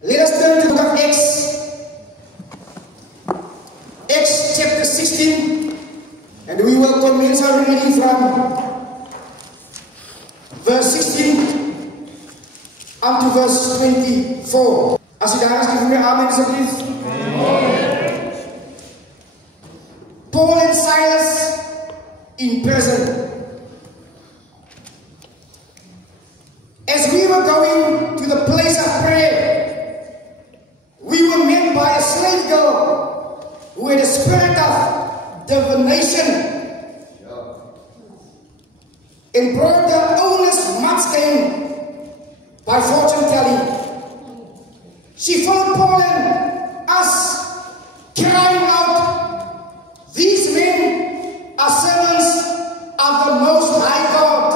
Let us turn to the book of Acts chapter 16, and we will commence our reading from verse 16 up to verse 24. As u daar is, geef my amen asseblief. Paul and Silas in prison. As we were going to the place of prayer, we were met by a slave girl who had a spirit of divination and brought the owners much gain by fortune telling. She found Paul and us crying out, "These men are servants of the Most High God,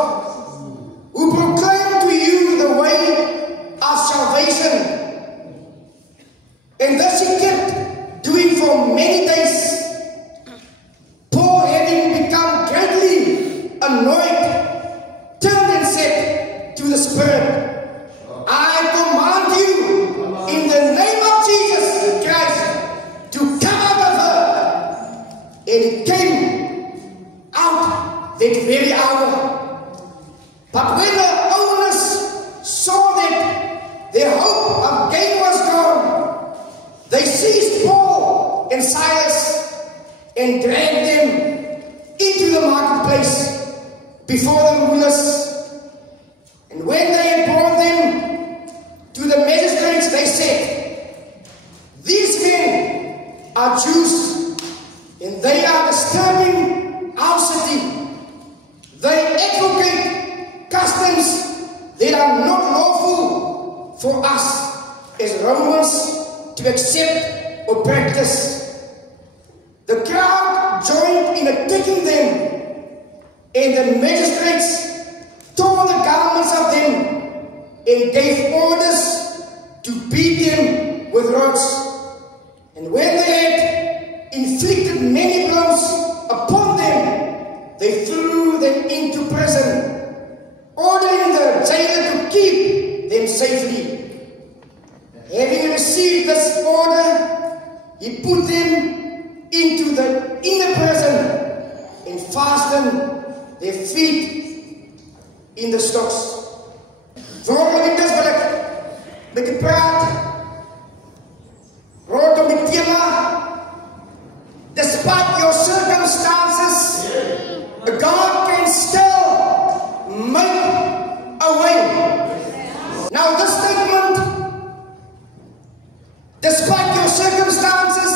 who proclaim to you the way of salvation." And thus she kept doing for many days. Paul, having become greatly annoyed, turned and said to the spirit, "I command you in the name of Jesus Christ to come out of her." And it came out that very hour. But when the owners saw that their hope of gain was gone, they seized Paul and Silas and dragged them into the marketplace before the rulers. And when they had brought them to the magistrates, they said, "These men are Jews, and they are disturbing our city. They advocate customs that are not lawful for us as Romans to accept or practice." The crowd joined in attacking them, and the magistrates tore the garments of them and gave orders to beat them with rods. And when they had inflicted many blows upon them, they threw them into prison, ordering the jailer to keep them safely. Having received this order, he put them into the inner prison and fastened their feet in the stocks. Vanmorgen wil ek met u praat rondom die tema, despite your circumstances, God can still make a way. Now this statement, despite your circumstances,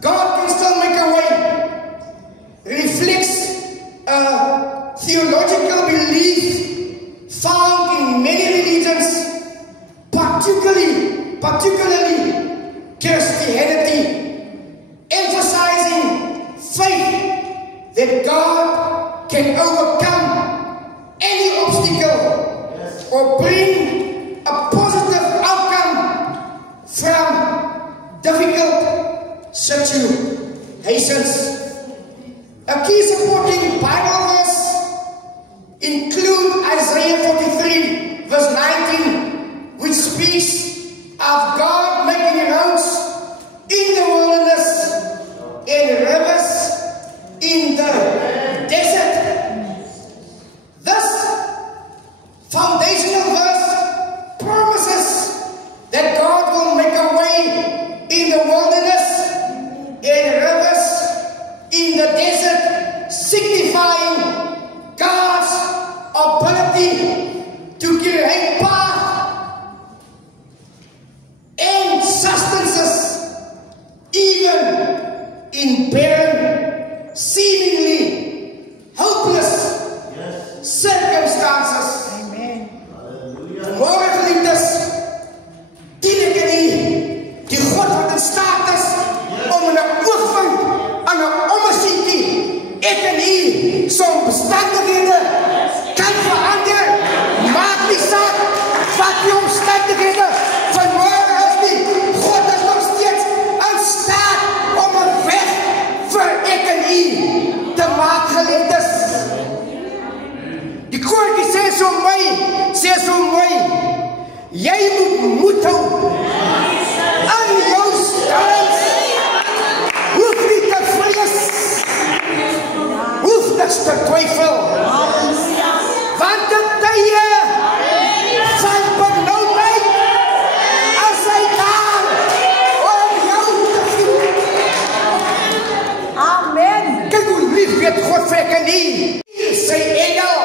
God can still make a way, reflects a theological belief found in many religions, particularly Christianity, emphasizing faith that God can overcome any obstacle or bring a positive outcome from difficult situations. A key supporting Bible verse include Isaiah 43 verse 19, which speaks of God making roads in the wilderness and rivers in the desert. This foundational verse promises that God will make a way in the wilderness and rivers in the desert, signifying God's ability to create path and sustenance even in barren, seemingly hopeless circumstances. Amen. Vanmorgen geliefdes, dien ek die God wat in staat is om in 'n oogwink aan 'n ommesietjie ek en u soms omstandighede kan verander. Maak nie saak wat die omstandighede vanmorgen is nie. God is nog steeds in staat om 'n weg vir ek en u te maak, geliefdes. Die koortjie sê so mooi, jy moet moed hou te twyfel. Want die tye van benauwdheid as hy daar om jou te voed. Amen. Kyk hoe lief weet God vir ek en nie. Sy engel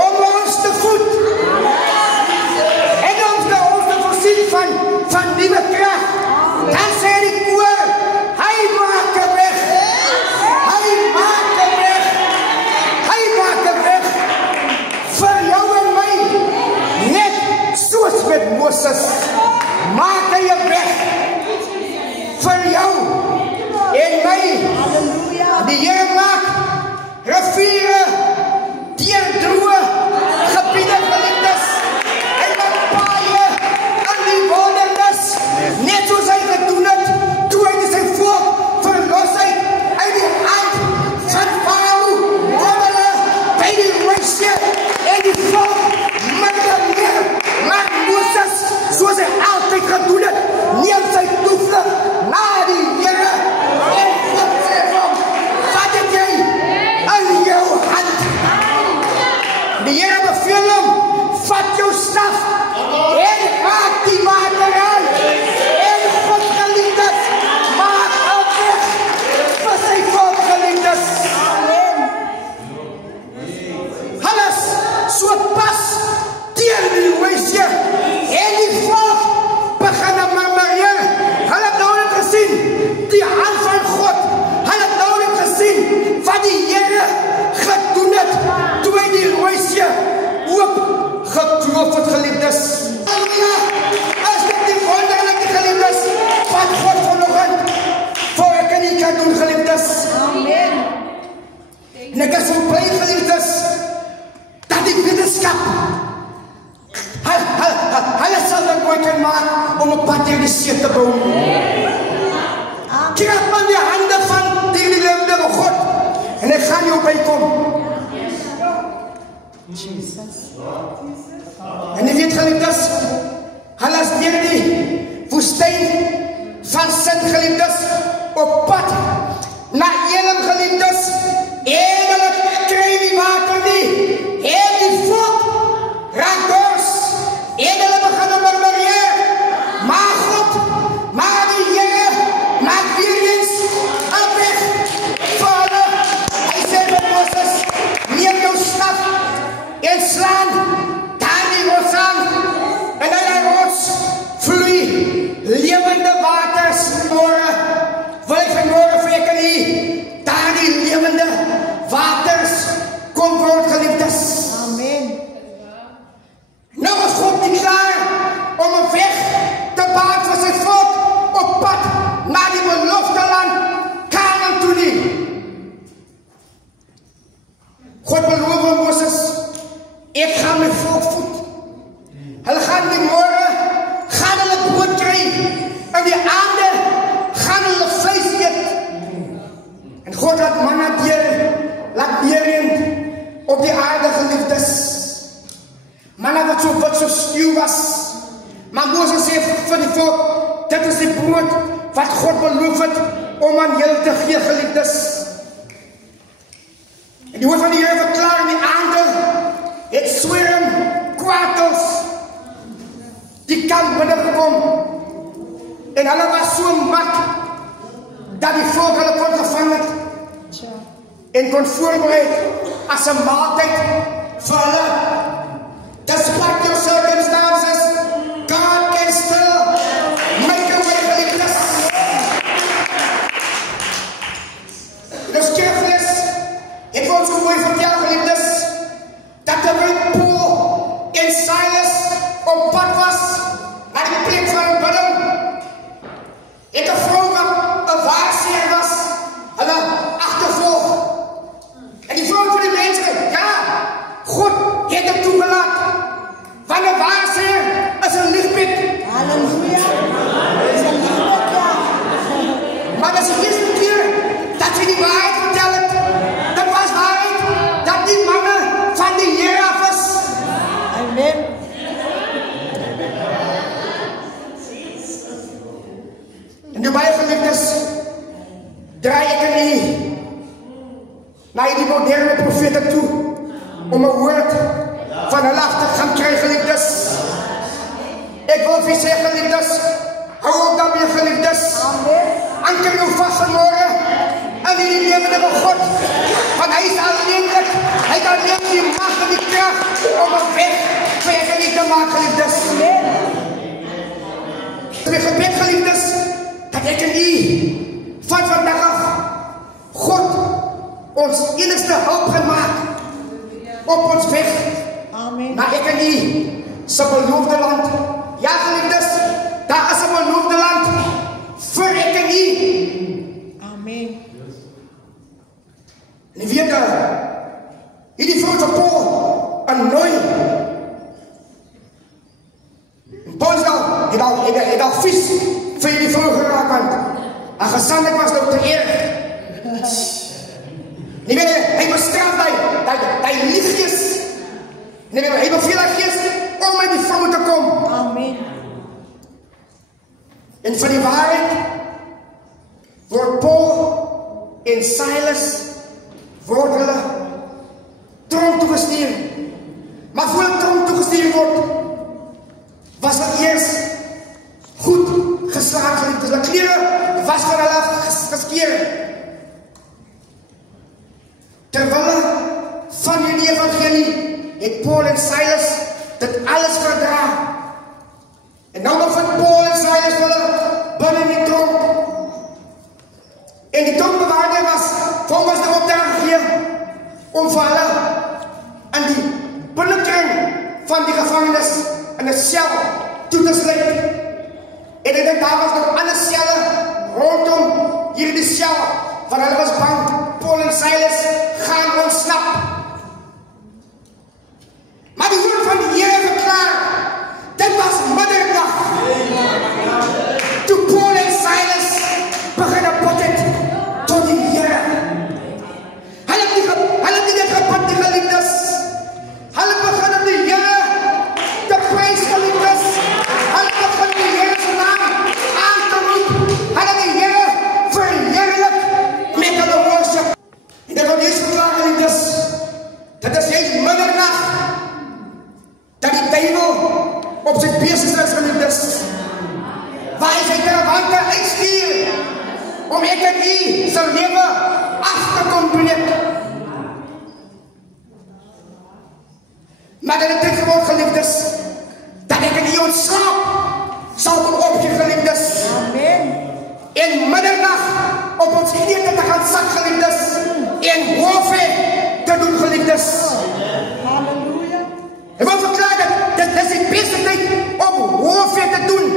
om ons te voed. En ons te voorsien van nieuwe kracht. Dan sê die koor, hy maak een weg. Hy maak een weg. Hy maak een weg. Vir jou en my. Net soos met Moses. Maak hy een weg. Vir jou en my. Die Here maak riviere, deur droë gebiede geliefdes. Hy maak paaie in die wildernis, net soos hy gedoen het, toe hy sy volk verlos het uit die hand van Farao, kom hulle by die Roosje en die volk met meer. Maar Moses, soos hy altyd gedoen het, neem sy toevlug na die Here en God sê vir hom, wat het jy in jou hand? Die Here beveel hom, vat jou staf en maak die water uit. En God geliefdes, maak een weg vir sy volk geliefdes. Alles so pas teen die Roosje en die volk begin murmureer. Hulle het nou net gesien die hand van God. Hulle het nou net gesien wat die Here gedoen het toe hy die Roosje oop gekloof het geliefdes. Halleluja! Is dit die wonderlike geliefdes wat God vanoggend vir ek en u kan doen geliefdes? Amen. En ek is so bly geliefdes dat die wetenskap hulle sal dit mooi kan maak om 'n pad deur die see te bou. Kijk van die hande van die lewende God en ek gaan jou bykom. En jy weet geliefdes, hulle is deur die woestyn van sin geliefdes op pad na Elim geliefdes en hulle kry die water nie en die volk raak dors en hulle begin murmureer, maar God, maar die Here maak weer eens een weg vir hulle. Hy sê met Moses, neem jou staf en slaan daar die rots aan en uit die rots vloei lewende waters môre. Wil ek vanmorgen vir ek en u daar die lewende waters kom word geliefdes. Amen. Nou is God nie klaar om een weg te baan vir sy volk op pad na die beloofde land Kanaan toe nie. God beloof aan Moses, ek gaan my volk voed. Hulle gaan die môre, gaan hulle brood kry, en die aande gaan hulle vleis eet. En God laat manna laat neerreën op die aarde geliefdes. Manna wat so stuw was. Maar Moses sê vir die volk, dit is die brood wat God beloof het om aan julle te gee geliefdes. En die woord van die Here verklaar in die aande het swerm kwartels die kamp binnengekom en hulle was so mak dat die volk hulle kon gevang het en kon voorbereid as 'n maaltyd vir hulle. Despite your circumstances, God can still make a way geliefdes. Dus kerkles, het wordt zo mooi vertel geliefdes, dat terwijl Paul en Silas op pad was naar die plek van een bidding, het een vrouw wat een waarseer was, hulle achtervolg. En die vrouw van die mensen, ja, God heeft het toegelaat. Van een waarseer is een lichtpik. Halleluja. Is een lichtpik, ja. Maar dat is de eerste keer dat ze die waarheid vertellen. Dat was waarheid dat die mannen van die Here af is. Amen. En nu bij geliefdes, draai ik er niet naar die moderne profeten toe om een woord van hulle af te gaan kry, geliefdes. Ek wil vir sê, geliefdes, hou op daarmee, geliefdes. Anker jou vas vanmorgen in die lewende God, want hy is alleenlik, hy het alleen die macht en die kracht om een weg vir jy nie te maak, geliefdes. My gebed, geliefdes, dat ek en u van vandag af God ons enigste hulp gaan maak op ons weg na ek en u se beloofde land. Ja, geliefdes, daar is 'n beloofde land vir ek en u. Amen. En die weet hierdie vrou van Paul en Nooi. Paul het al vies vir hierdie vrou geraak, want en gesandig was nou te erg. Nie weet hy bestraaf die liefjes. Nie weet hy beveel die geest om met die vrou te kom. Amen. En van die waarheid word Paul en Silas word hulle tronk toegestuur. Maar voor hulle tronk toegestuur word, was hulle eers goed geslaag, geliefdes. Hulle klere was van hulle geskeer. Terwille van die evangelie het Paul en Silas dit alles verdra. En nou nog van Paul en Silas hulle binne die tronk. En die tronkbewaarder was volgens de opdracht gegee om vir hulle aan die binnekring van die gevangenis in 'n sel toe te sluit. En ek dink daar was nog ander selle rondom hierdie sel, want hulle was bang Paul en Silas gaan ontsnap. Maar die woord van die Here verklaar, dit was middernag. Toe Paul en Silas begin bid het tot die Here. Hulle het nie dit gebid nie, geliefdes. Hulle begin om die Here te prys, geliefdes. Hulle begin die Here se naam aan te roep. Hulle die Here verheerlik met hulle worship. En dit word eens verklaar, geliefdes, dit is juist middernag dat die duiwel op sy besig is, geliefdes. Waar hy sy karavante uitstuur om ek en u se lewe af te kom breek. Maar dit het tyd geword, geliefdes, dat ek en u ons slaap sal kom opgee, geliefdes. Amen. En middernacht op ons ete te gaan sak, geliefdes. En warfare te doen, geliefdes. Halleluja. Ek wil verklaar dat dit is die beste tyd om warfare te doen.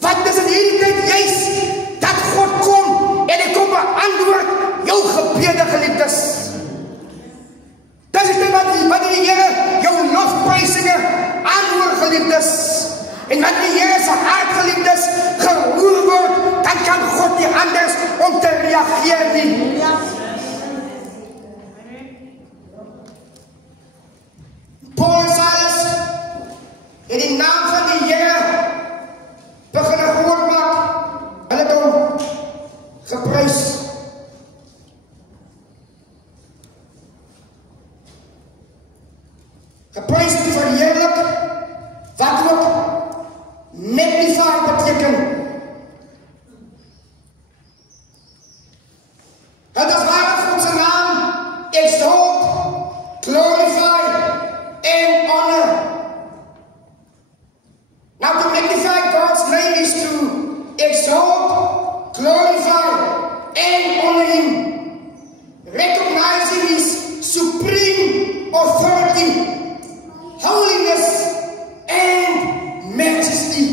Want dis in hierdie tyd juist dat God kom en hy kom beantwoord jou gebede, geliefdes. Dis die tyd wat die Here jou lofprysinge aanhoor, geliefdes. En wat die Here se hart, geliefdes, geroer word, dan kan God nie anders om te reageer nie. Paul en Silas in die naam van die Here begin groot maak. Hulle het hom geprys. Geprys en verheerlik, wat ook magnify beteken. Het is waar God se naam exalt, glorify and honor. Now to magnify God's name is to exalt, glorify and honor Him, recognizing His supreme authority, holiness and majesty.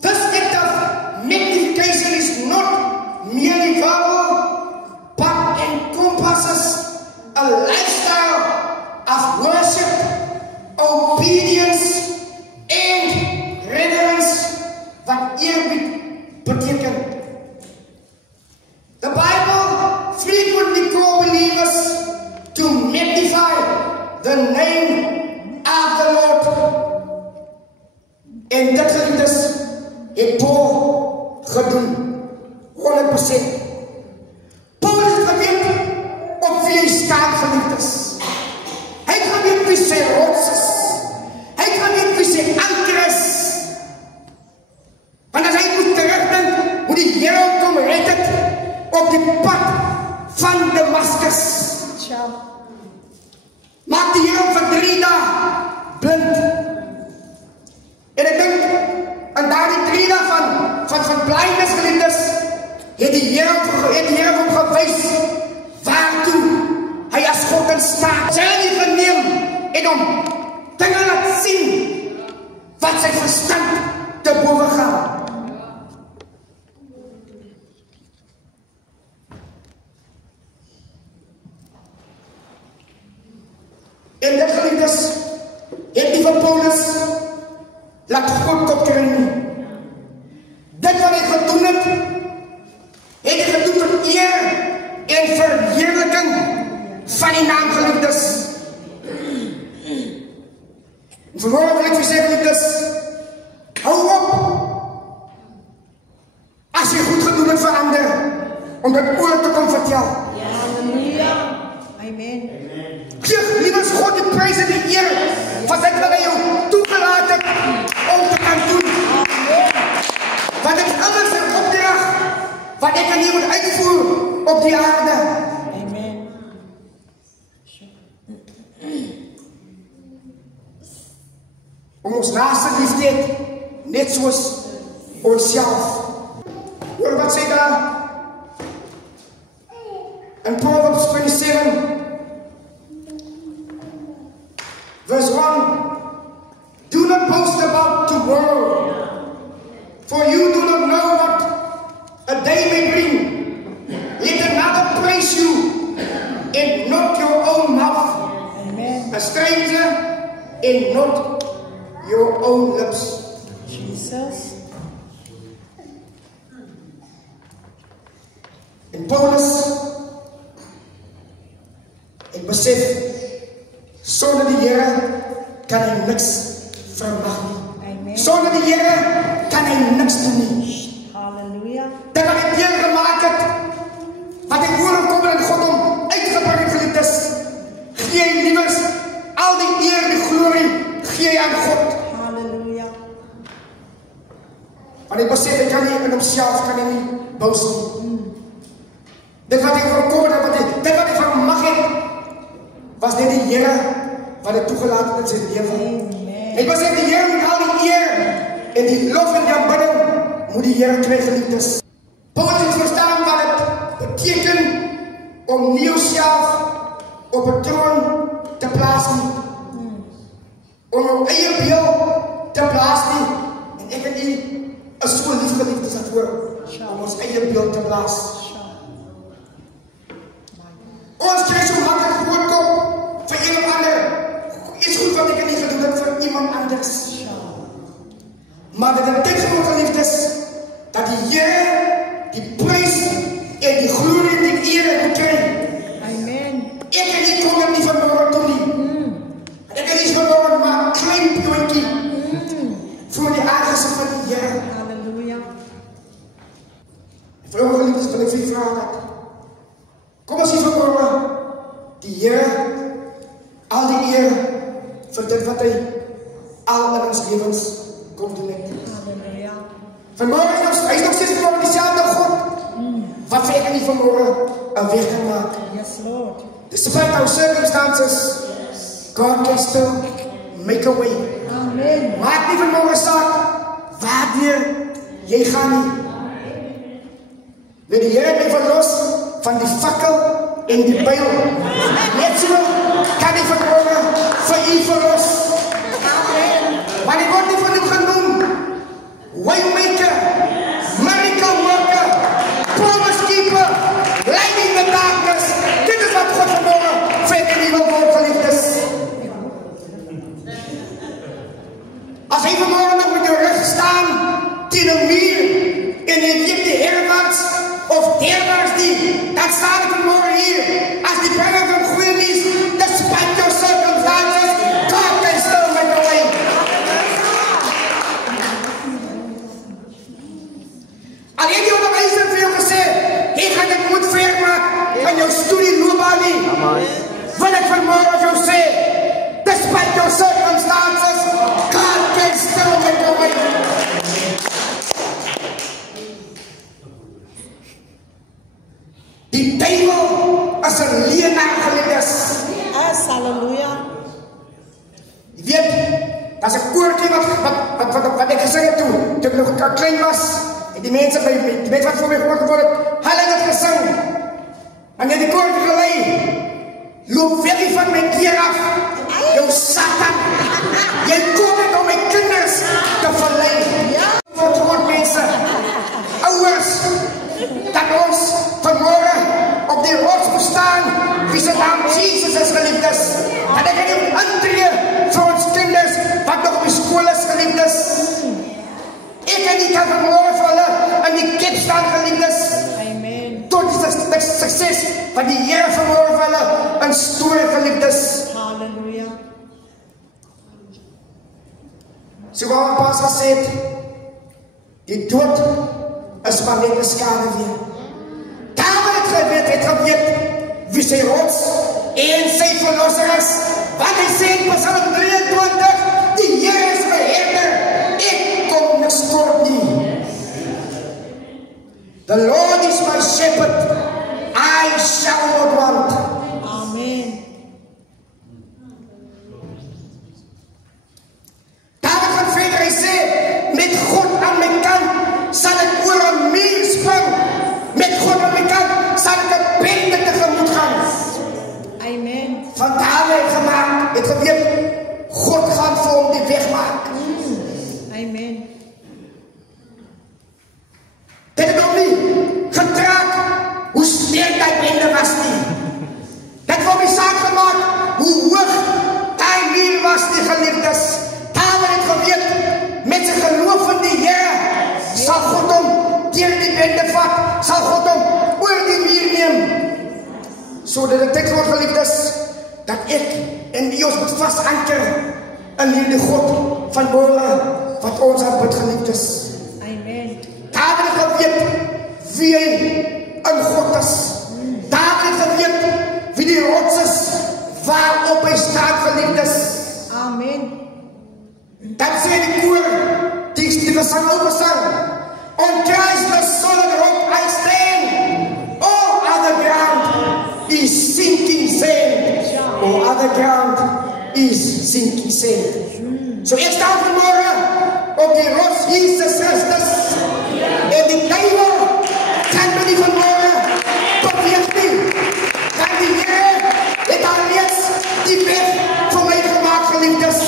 This act of magnification is not merely verbal, but encompasses a lifestyle of worship, obedience and reverence, wat eerbied beteken. The Bible frequently calls believers to magnify the name of the Lord. En dit, geliefdes, het Paul gedoen. 100%. Paul is boven gaan. En dit geliefdes, het die van Paulus laat God opkry nie. Dit wat hy gedoen het hy gedoen tot eer en verheerliking van die naam, geliefdes. En vanmorgen wil ek vir sê, geliefdes, hou op as jy goed gedoen het vir ander, om dit oor te kom vertel. Halleluja. Amen. Geef liefdes God die prijs en die eer wat dit wat hy jou toegelaat het om te kan doen. Want dit is alles een opdracht wat ek aan jou moet uitvoer op die aarde. Amen. Om ons naaste lief te hê, net soos onsself. Hoor wat sê daar? In Proverbs 27 verse 1, do not boast about tomorrow, for you do not know what a day may bring. Let another praise you, and not your own mouth. Amen. A stranger, and not your own lips. Jesus. En Paulus, ek besef, sonder die Here kan hy niks vermag nie. Amen. Sonder die Here kan hy niks doen nie. Halleluja. Dat wat hy deur gemaak het, wat hy oorkom en God hom uitgebring het, geliefdes, gee hy liewers al die eer, die glorie, gee hy aan God. Halleluja. Want hy besef, hy kan nie in homself, kan hy nie boos nie. Dit wat hy oorkom en dit wat hy vermag het, was net die Here wat het toegelaat het in sy lewe. Amen. Ek was net die Here met al die eer en die lof en die aanbidding moet die Here kry, geliefdes. Paulus het verstaan wat het beteken om nie jouself op 'n troon te plaas nie. Om jou eie beeld te plaas nie. En ek en u is so lief, geliefdes, daarvoor om ons eie beeld te plaas. Ons kry so makkelijk groot kop vir een of ander. Iets goed wat ek nie gedoen het vir iemand anders. Maar dit beteken, geliefdes, dat die Here die prys en die glorie en die eer moet kry. Amen. Ek en nie kom dit nie vanmorgen toe nie. Ek en nie vanmorgen maar een klein ploontjie voor die aangezicht van die Here. Halleluja. Vroeger, geliefdes, wil ek vir u vraag dat kom ons hier vanmorgen die Here al die eer vir dit wat hy al in ons lewens kom doen het. Halleluja. Vanmorgen hy is nog steeds vanmorgen diezelfde God wat vir ek en nie vanmorgen een weg kan maak. Yes, Lord. Despite our circumstances, God can still make a way. Amen. Maak nie vanmorgen saak waardeur jy gaan nie. Wil die Here my verlos van die fakkel en die pyl. Net so kan hy vanmorgen vir u verlos. Maar hy word nie van dit genoem. Waymaker, miracle worker, promise keeper, light in the darkness. Dit is wat God vanmorgen vir ek en u wil word, geliefdes. As hy vanmorgen nog met jou rug staan teen 'n muur en jy weet die herwaarts of derwaarts nie, dan staan ek vanmorgen hier as die bringer van goeie nuus. Despite your circumstances, God can still make a way. Al het jy onderwyser vir jou gesê, jy gaan dit moet ver maak van jou studie loopbaan nie, wil ek vanmorgen vir jou sê, despite your circumstances, God can still make a way. Die duivel is 'n leenaar, geliefdes. Yes, halleluja. Jy weet, daar's 'n koortjie wat ek gesing het toe ek nog 'n klein was. En die mense wat voor my groot geword het, hulle het gesing. En jy die koortjie gelei. Loop weg van my keer af, jou Satan. Jy kom net om my kinders te verlei. 'n storie, geliefdes. Halleluja. So wat my pas gesê het, die dood is maar net 'n skade weer. David het geweet wie sy rots en sy verlosser is. Wat hy sê in Psalm 23, die Here is my herder, ek kom niks kort nie. The Lord is my shepherd, I shall not want. Amen. David gaan verder, hy sê, met God aan my kant sal ek oor 'n muur spring. Met God aan my kant sal ek 'n bende tegemoet gaan. Amen. Van David gemaak, het geweet, God gaan vir hom die weg maak. Amen. Dit het hom nie getrek hoe sterk die bende was nie. Dit het hom nie saak gemaak hoe hoog die muur was nie, geliefdes. David het geweet, met sy geloof in die Here sal God hom deur die bende vat, sal God hom oor die muur neem. So dat dit word, geliefdes, dat ek en u ons moet vasanker in hierdie God van môre wat ons aanbid, geliefdes. Amen. David het geweet wie hy in God is. David het geweet wie die rots is waarop hy staan, geliefdes. Amen. Dat sê die koor, die gesang ook gesang. On Christ the solid rock I stand, all other ground is sinking sand. All other ground is sinking sand. So ek staan vanmorgen op die rots Jesus Christus. En die duivel kan me nie vanmorgen beweeg nie. Want die Here het al reeds die weg vir my gemaak, geliefdes.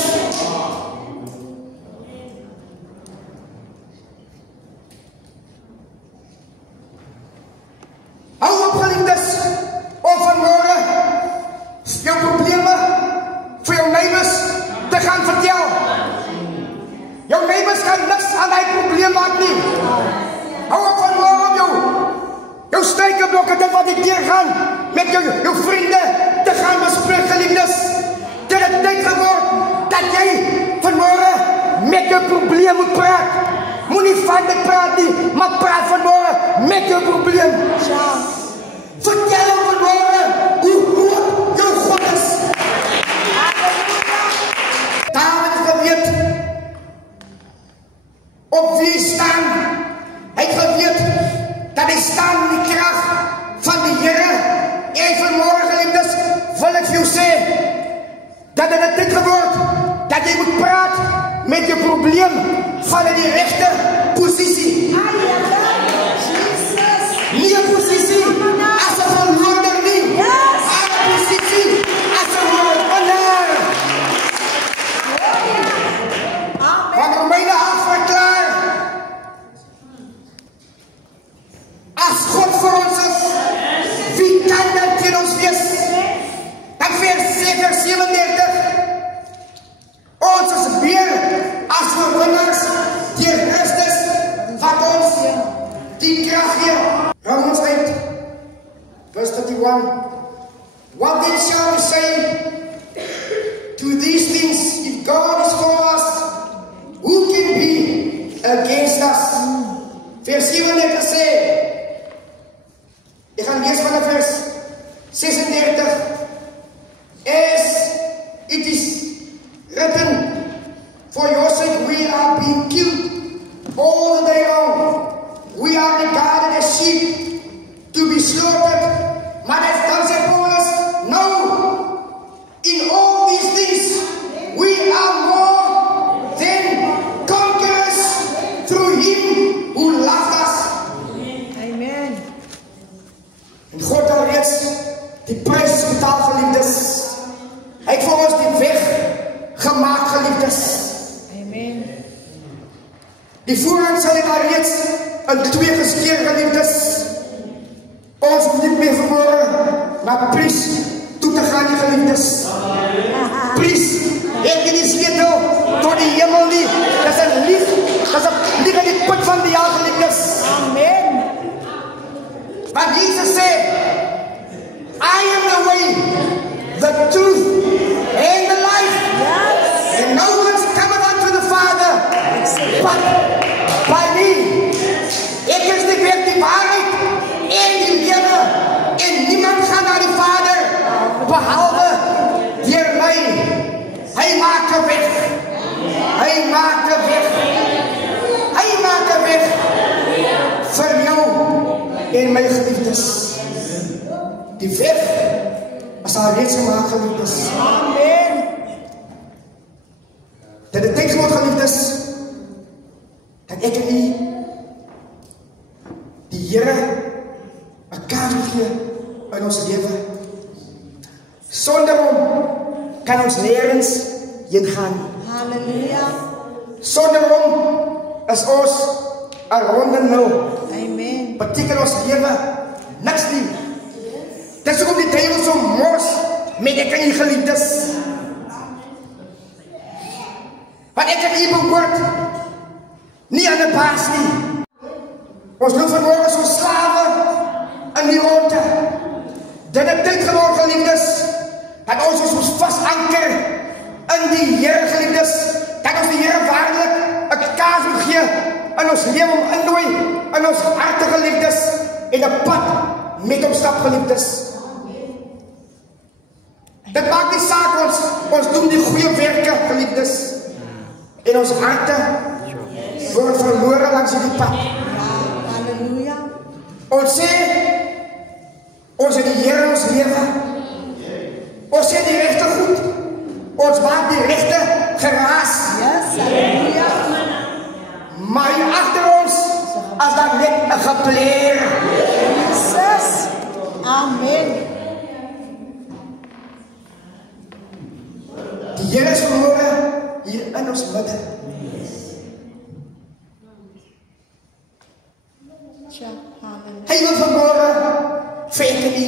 Hou op, geliefdes, om vanmorgen jou probleme vir jou neighbors te gaan vertel. Jou neighbors kan niks aan die probleem maak nie. Hou op vanmorgen om jou struikelblokke, dit wat die keer gaan, met jou vriende te gaan bespreek, geliefdes. Dit het tyd geword dat jy vanmorgen met jou probleem moet praat. Moenie van dit praat nie, maar praat vanmorgen met jou probleem. Vertel hom vanmorgen hoe groot jou God is. David het geweet op wie hy staan. Hy het geweet dat hy staan in die krag van die Here. En vanmorgen, geliefdes, wil ek vir jou sê dat dit dit geword dat jy moet praat met jou probleem van in die regte posisie. Nie 'n posisie as 'n verloorder nie. Maar 'n posisie as 'n oorwinnaar. Want Romeine 8 verklaar, as God vir ons is, wie kan dan teen ons wees? Dan vers 37, ons is meer as oorwinnaars deur Christus wat ons die krag gee. Romans 8, verse 31. What then shall we say to these things? If God is for us, who can be against us? Vers 37 sê, ek gaan lees van vers 36. As it is written, for your sake we are being killed all the day long. We are regarded as sheep to be slaughtered. Maar dan sê Paulus, no, in all these things we are more than conquerors through him who loved us. Amen. En God al reeds die prys betaal, geliefdes. Hy het vir ons die weg gemaak, geliefdes. Amen. Die voorhang sal dit al reeds in 2 geskeur, geliefdes. Ons moet niet meer vanmorgen naar Pries toe te gaan, die geliefdes. Pries, ek het die sleutel tot die hemel nie. Dat is een lief, dat is een lief in die put van die jaar, geliefdes. Amen. Want Jesus sê, I am the way, the truth, and the life. Yes. And no one's coming unto the Father but by me. Ek is die weg, die waarheid en die lewe. En niemand gaan naar die Vader behalve deur my. Hy maak 'n weg. Hy maak 'n weg. Hy maak 'n weg vir jou en my geliefdes. Die weg is al reeds gemaak, geliefdes. Amen. Dat het tyd word, geliefdes, dat ek en u die Here 'n kans gee in ons lewe. Sonder hom kan ons nêrens heen gaan. Halleluja. Sonder hom is ons 'n ronde nul. Amen. Beteken ons lewe niks nie. Dis hoekom die duiwel so mors met ek en u geliefdes. Want ek en u behoort nie aan 'n baas nie. Ons loop vanmorgen so slawe in die ronde. Dit het tyd geword, geliefdes, dat ons ons vasanker in die Here, geliefdes, dat ons die Here waarlik 'n kans moet gee in ons lewe om innooi in ons harte, geliefdes, en 'n pad met hom stap, geliefdes. Dit maak nie saak, ons doen die goeie werke, geliefdes, en ons harte word verloren langs die pad. Halleluja. Ons sê, ons het die Here in ons lewe. Ons sê die regte goed. Ons maak die regte geraas. Yes. Halleluja. Maar hier agter ons, as daar net 'n gepleer. Jesus. Amen. Die Here is vanmôre hier in ons midde. Tja, halleluja. Hy wil vanmôre vir ek en u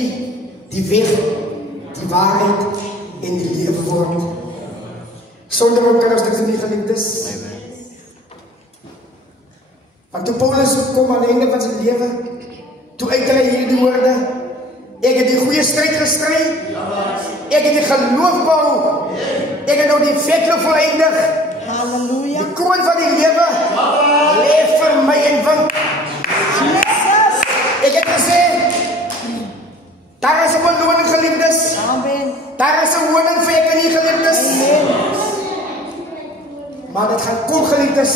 die weg, die waarheid en die lewe word. Sonder hom kan ons dit nie, geliefdes. Want toe Paulus kom aan die einde van sy lewe, toe uit hy hierdie woorde: ek het die goeie stryd gestry, ek het die geloof behou, ek het nou die wedloop volëindig, Halleluja. die kroon van die lewe lê vir my en wink. Jesus. Ek het gesê, daar is 'n beloning, geliefdes. Amen. Daar is 'n woning vir ek en u, geliefdes. Maar dit gaan kom, geliefdes,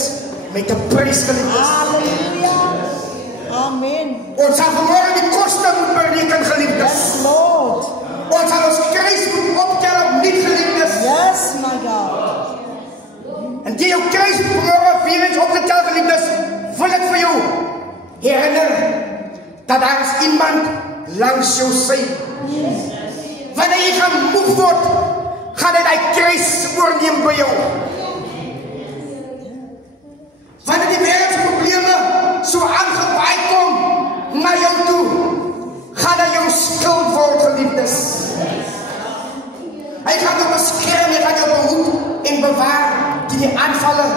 met 'n prys, geliefdes. Halleluja. Amen. Ons sal vanmôre die koste moet bereken, geliefdes. Yes, Lord. Ons sal ons kruis moet optel opnuut, geliefdes. Yes, my God. En die jou kruis vanmôre weer eens op te tel, geliefdes, wil ek vir jou herinner dat daar is iemand langs jou sy. Wanneer jy gaan moeg word, gaan hy die kruis oorneem by jou. Wanneer die wêreldprobleme so aangewaai kom na jou toe, gaan hy jou skuld word, geliefdes. Hy gaan jou beskerm, hy gaan jou behoed en bewaar teen die aanvalle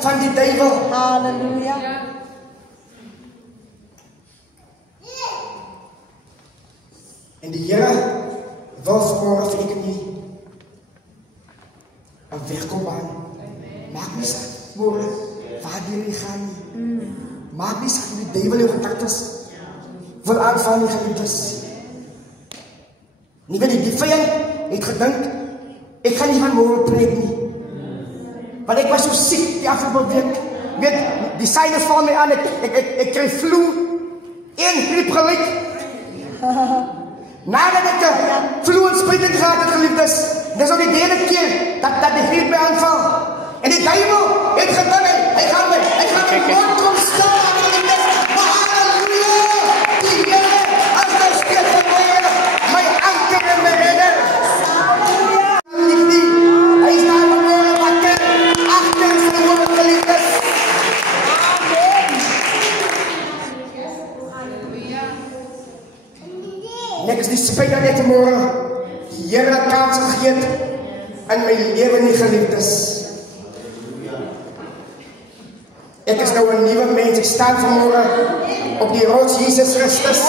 van die duiwel. Halleluja. En die Here wil vanmôre vir ek en u 'n weg kom baan. Maak nie saak môre waar jy gaan nie. Maak nie saak die duiwel jou gedagtes wil aanval nie, geliefdes. Nie weet die vyand het gedink ek gaan nie van môre preek nie. Want ek was so siek die afgelope week. Weet, die sinus val my aan, ek kry flu en griep gelyk. Nadat ek flu en spuiting gehad het, geliefdes, dis al die derde keer dat die griep my aanval. En die duiwel het gedink, hy gaan my mond kom staan, geliefdes. Maar halleluja, die Here as nou steeds vanmôre my anker en my redder. Hy is daar vanmôre wakker, agter sy woord, geliefdes. En ek is nie spyt dat ek vanmôre die Here 'n kans gegee het in my lewe, nie, geliefdes. Ek is nou 'n nuwe mens. Ek staan vanmôre op die rots Jesus Christus.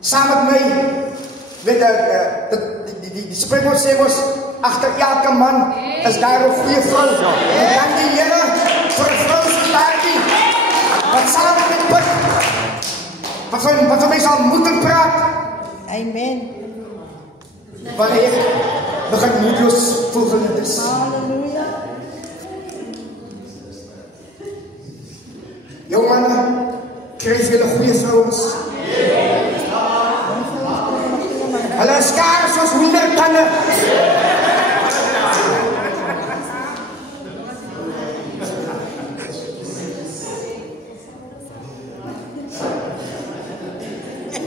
Saam met my Weet die spreekwoord sê mos, agter elke man is daar 'n goeie vrou. En dan die Here vir 'n vrou soos daardie, wat saam met bid, wat vir my sal moet praat. Amen. Wanneer ek begin moedeloos voel geliefdes. Halleluja. Jou manne, kry julle goeie vrouens. Hulle is skaars soos 100 tande.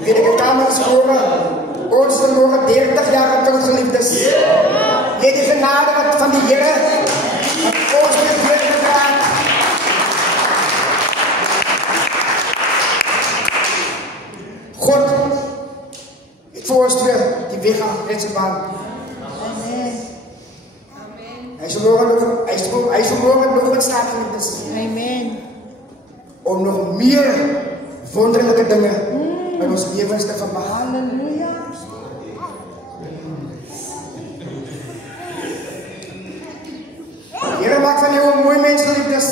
Weet ek het kamers gehoor, ons verloren 30 jaar oud geliefdes. Jy die genade wat van die Here, wat ons met Heer gedraag. God het vir ons weer die weg aan het gebaan. Hy is vermogen nog in staat geliefdes. Amen. Om nog meer wonderlijke dinge in ons lewens te vermaak. Halleluja. Here maak van jou 'n mooi mens, geliefdes.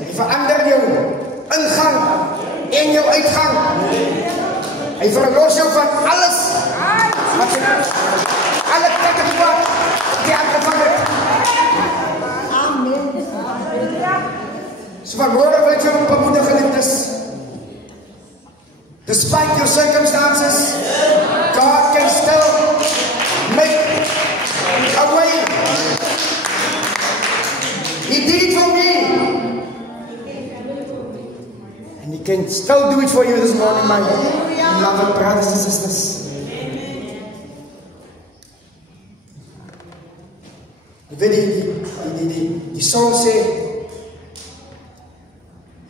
Hy verander jou ingang en jou uitgang. Hy verlos jou van alles wat jy alle plekke wat jy aangevang het. Amen. So vanmorgen wil ek jou bemoedig, geliefdes. Despite your circumstances, God can still make a way. He did it for me. And He can still do it for you this morning, my beloved brothers and sisters. Die song sê,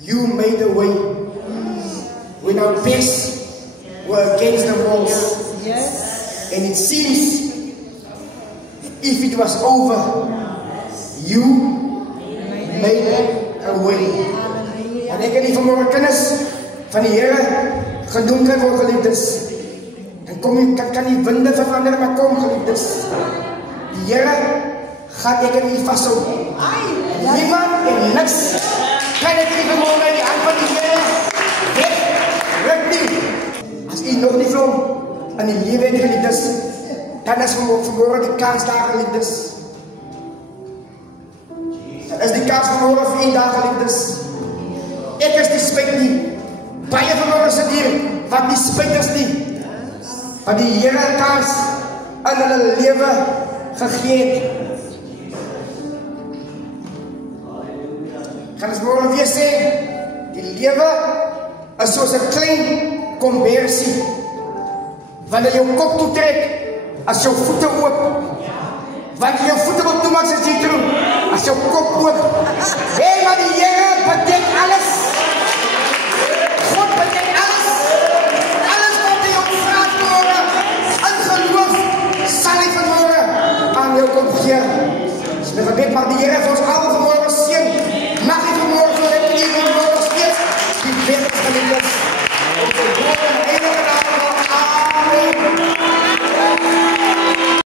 you made a way when our backs were against the walls. Yes. And it seems if it was over, you made a way. En ek en die vanmorgen kinders van die Here genoem kan word, geliefdes. Dan kan die winde verander, maar kom, geliefdes. Die Here gaat ek en die vasthou. Niemand en niks kan ek nie vanmorgen in die hand van die Here wegruk nie. As u nog nie van in die lewe het, geliefdes, dan is vanmorgen die kans daar, geliefdes. Dan is die kans vanmorgen vir 1 dag, geliefdes. Ek is nie spyt nie. Baie vanmorgen sit hier wat nie spyt is nie. Wat die Here 'n kans in hulle lewe gegee het. Gaan ons morgen weer sê, die lewe is soos 'n klein kombersie. Wanneer jou kop toe trek, as jou voete oop. Wanneer jou voete wil toemaak, sê jy toe, as jou kop oop. Hey, maar die Here bedek alles. God bedek alles. Alles wat jy op vraag môre, in geloof, sal hy vanmorgen aan jou kom gee. As jy gebed, mag die Here vir ons almal vanmorgen seën. Mag hy vanmorgen vir ek en vanmorgen steeds die weg geliefdes. Om te hoor en heilige